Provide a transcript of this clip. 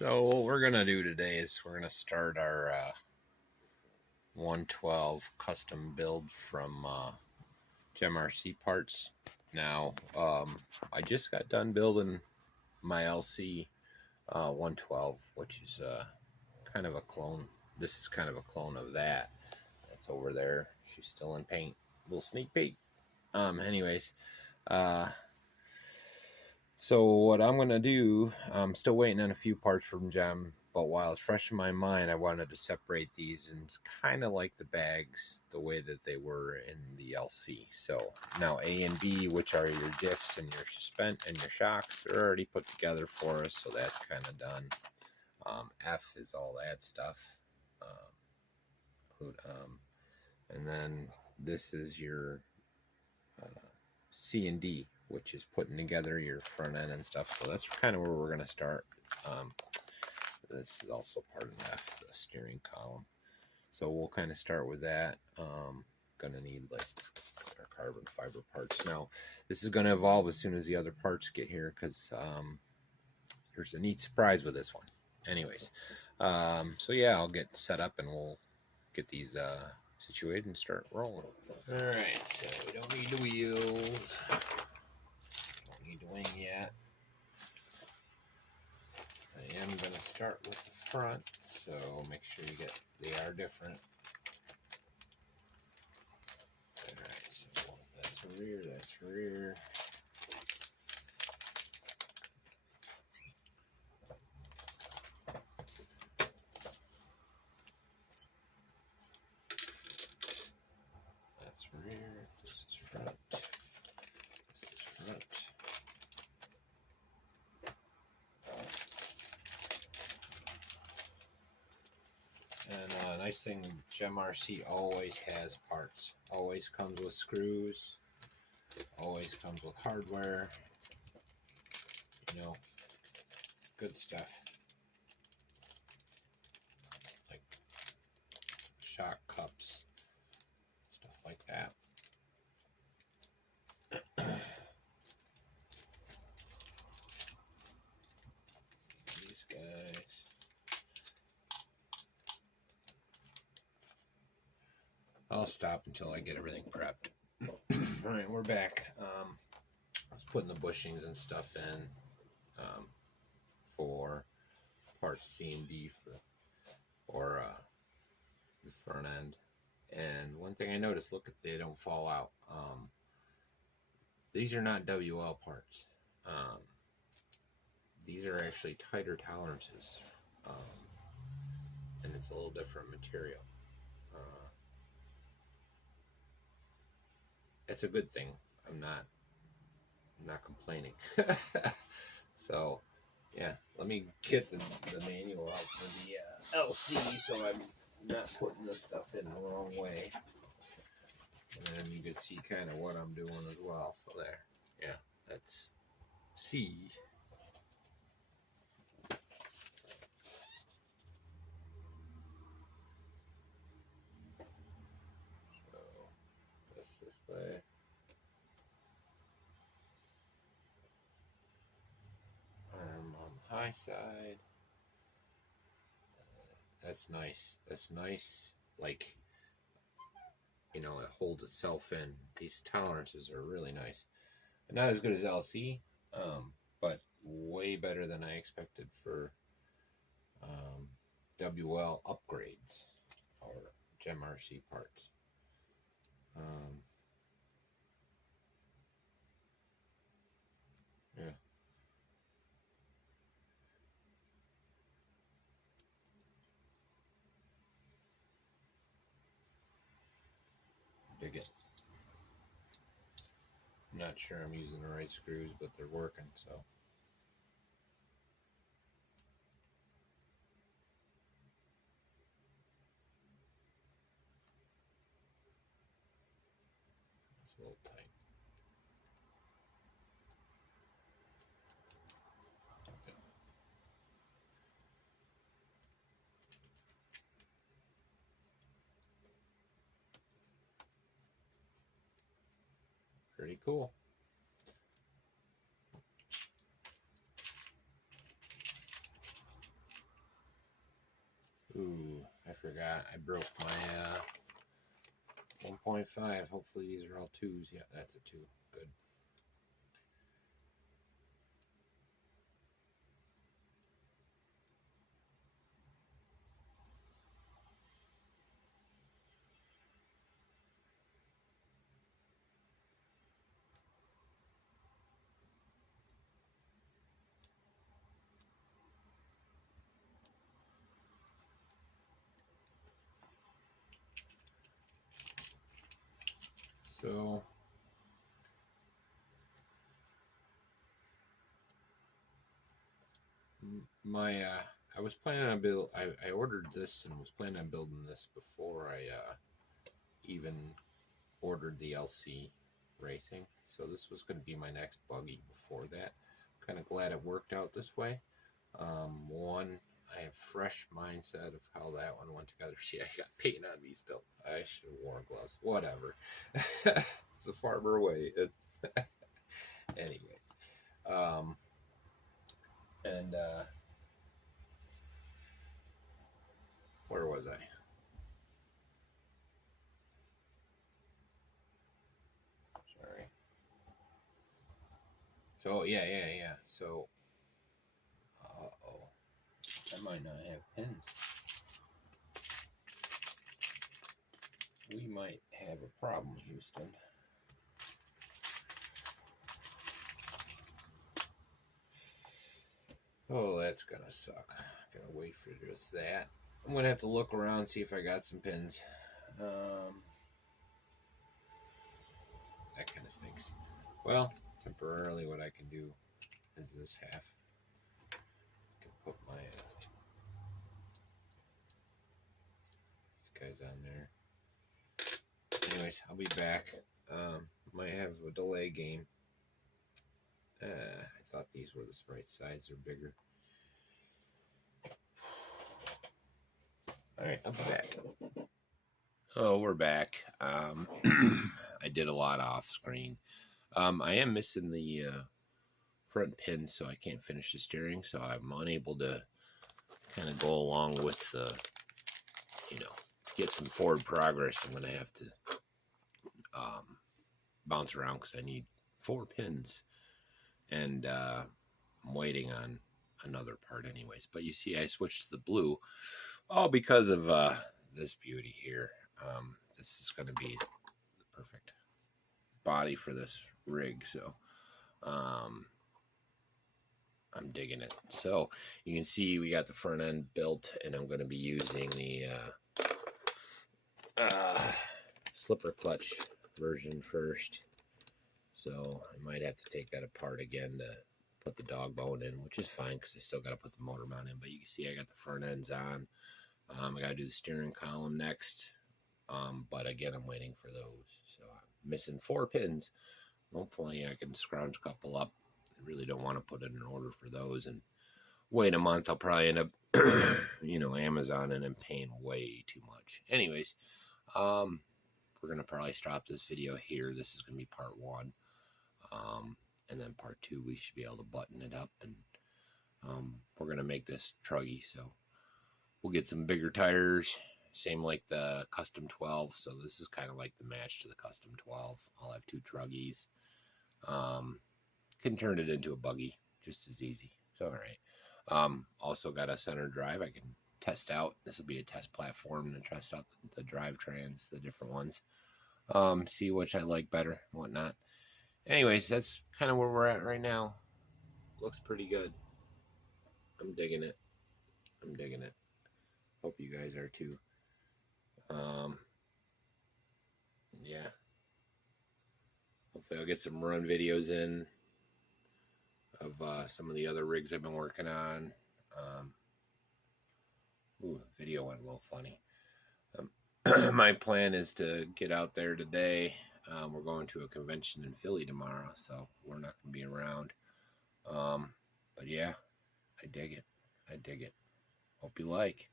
So what we're gonna do today is we're gonna start our 112 custom build from GemRC parts. Now I just got done building my LC 112, which is kind of a clone. This is kind of a clone of that. That's over there. She's still in paint. Little sneak peek. Anyways, so what I'm gonna do, I'm still waiting on a few parts from Gem, but while it's fresh in my mind, I wanted to separate these and kind of like the bags the way that they were in the LC. So now A and B, which are your diffs and your suspend and your shocks, are already put together for us, so that's kind of done. F is all that stuff. And then this is your C and D, which is putting together your front end and stuff. So that's kind of where we're going to start. This is also part of F, the steering column. So we'll kind of start with that. Going to need like our carbon fiber parts. Now, this is going to evolve as soon as the other parts get here, because there's a neat surprise with this one. Anyways, so yeah, I'll get set up and we'll get these situated and start rolling. Alright, so we don't need the wheels. Don't need the wing yet. I am going to start with the front, so make sure you get, they are different. Alright, so that's rear, that's rear. That's rear, this is front, this is front. And nice thing, GemRC always has parts. Always comes with screws. Always comes with hardware. You know, good stuff. Like shock cups, stuff like that. These guys. I'll stop until I get everything prepped. Alright, we're back. I was putting the bushings and stuff in for parts C and D for the front end. And one thing I noticed, look, they don't fall out. These are not WL parts. These are actually tighter tolerances. And it's a little different material. It's a good thing. I'm not complaining. So yeah, let me get the manual out for the LC so I'm not putting the stuff in the wrong way. And then you can see kind of what I'm doing as well. So there, yeah, that's C. So this way. Arm on the high side. That's nice. That's nice. Like, you know, it holds itself in. These tolerances are really nice. Not as good as LC, but way better than I expected for WL upgrades or GemRC parts. Yeah. Dig it. I'm not sure I'm using the right screws, but they're working, so. It's a little tight. Pretty cool. forgot I broke my 1.5. Hopefully these are all 2s. Yeah, that's a 2. Good. So my I was planning on I ordered this and was planning on building this before I even ordered the LC racing. So this was going to be my next buggy before that. Kind of glad it worked out this way. One, I have fresh mindset of how that one went together. See, I got paint on me still. I should have worn gloves. Whatever. It's the farmer way. It's anyways. And where was I? Sorry. So yeah. So, I might not have pins. We might have a problem, Houston. Oh, that's gonna suck. Gotta wait for just that. I'm gonna have to look around, see if I got some pins. That kind of stinks. Well, temporarily what I can do is this half. I can put my these guys on there. Anyways, I'll be back. Might have a delay game. I thought these were the right size. They're bigger. All right, I'll be back. Oh, we're back. I did a lot off screen. I am missing the front pin, so I can't finish the steering. So I'm unable to kind of go along with get some forward progress. I'm going to have to bounce around because I need 4 pins, and I'm waiting on another part anyways. But you see I switched to the blue all because of this beauty here. This is going to be the perfect body for this rig, so I'm digging it. So you can see we got the front end built, and I'm going to be using the slipper clutch version first. So I might have to take that apart again to put the dog bone in, which is fine because I still got to put the motor mount in. But you can see I got the front ends on. I got to do the steering column next. But again, I'm waiting for those. So I'm missing 4 pins. Hopefully I can scrounge a couple up. I really don't want to put in an order for those and wait a month. I'll probably end up, Amazon and paying way too much. Anyways, we're going to probably stop this video here. This is going to be part 1. And then part 2, we should be able to button it up. And we're going to make this truggy. So we'll get some bigger tires. Same like the Custom 12. So this is kind of like the match to the Custom 12. I'll have 2 truggies. Can turn it into a buggy just as easy. It's all right. Also got a center drive I can test out. This will be a test platform to test out the drivetrains, the different ones. See which I like better and whatnot. Anyways, that's kind of where we're at right now. Looks pretty good. I'm digging it. Hope you guys are too. Yeah. Hopefully I'll get some run videos in of some of the other rigs I've been working on. Video went a little funny. My plan is to get out there today. We're going to a convention in Philly tomorrow, so we're not going to be around. But yeah, I dig it. Hope you like.